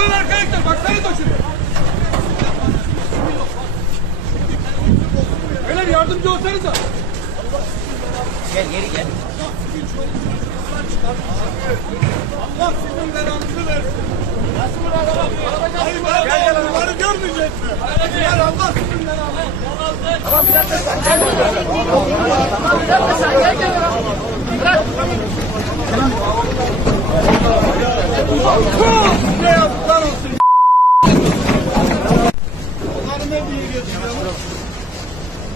Alın arkadaşlar baksana da şuraya. Beyler yardımcı olsanıza. Allah sizin belanızı versin. Hayır, gel gel bunları görmeyecek mi? Gel Allah sizin belanızı. Ne diye geçiyor?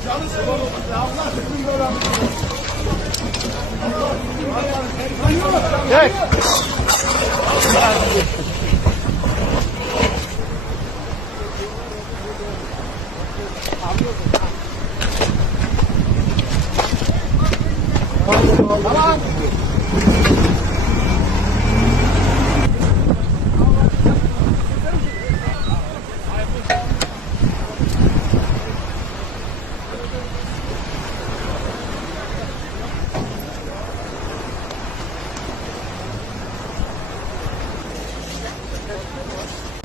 Canı seviyorum. Allah sizin belanızı.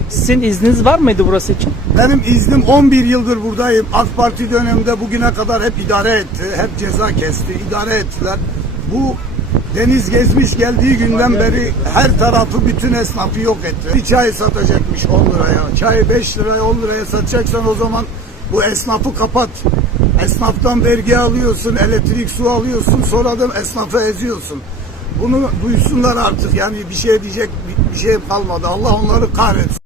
Sizin izniniz var mıydı burası için? Benim iznim 11 yıldır buradayım. AK Parti döneminde bugüne kadar hep idare etti. Hep ceza kesti. idare ettiler. Bu Deniz Gezmiş geldiği günden beri her tarafı bütün esnafı yok etti. Bir çay satacakmış 10 liraya. Çayı 5 liraya 10 liraya satacaksan o zaman bu esnafı kapat. Esnaftan vergi alıyorsun, elektrik su alıyorsun, sonra da esnafı eziyorsun. Bunu duysunlar artık yani bir şey diyecek bir- bir şey kalmadı. Allah onları kahretsin.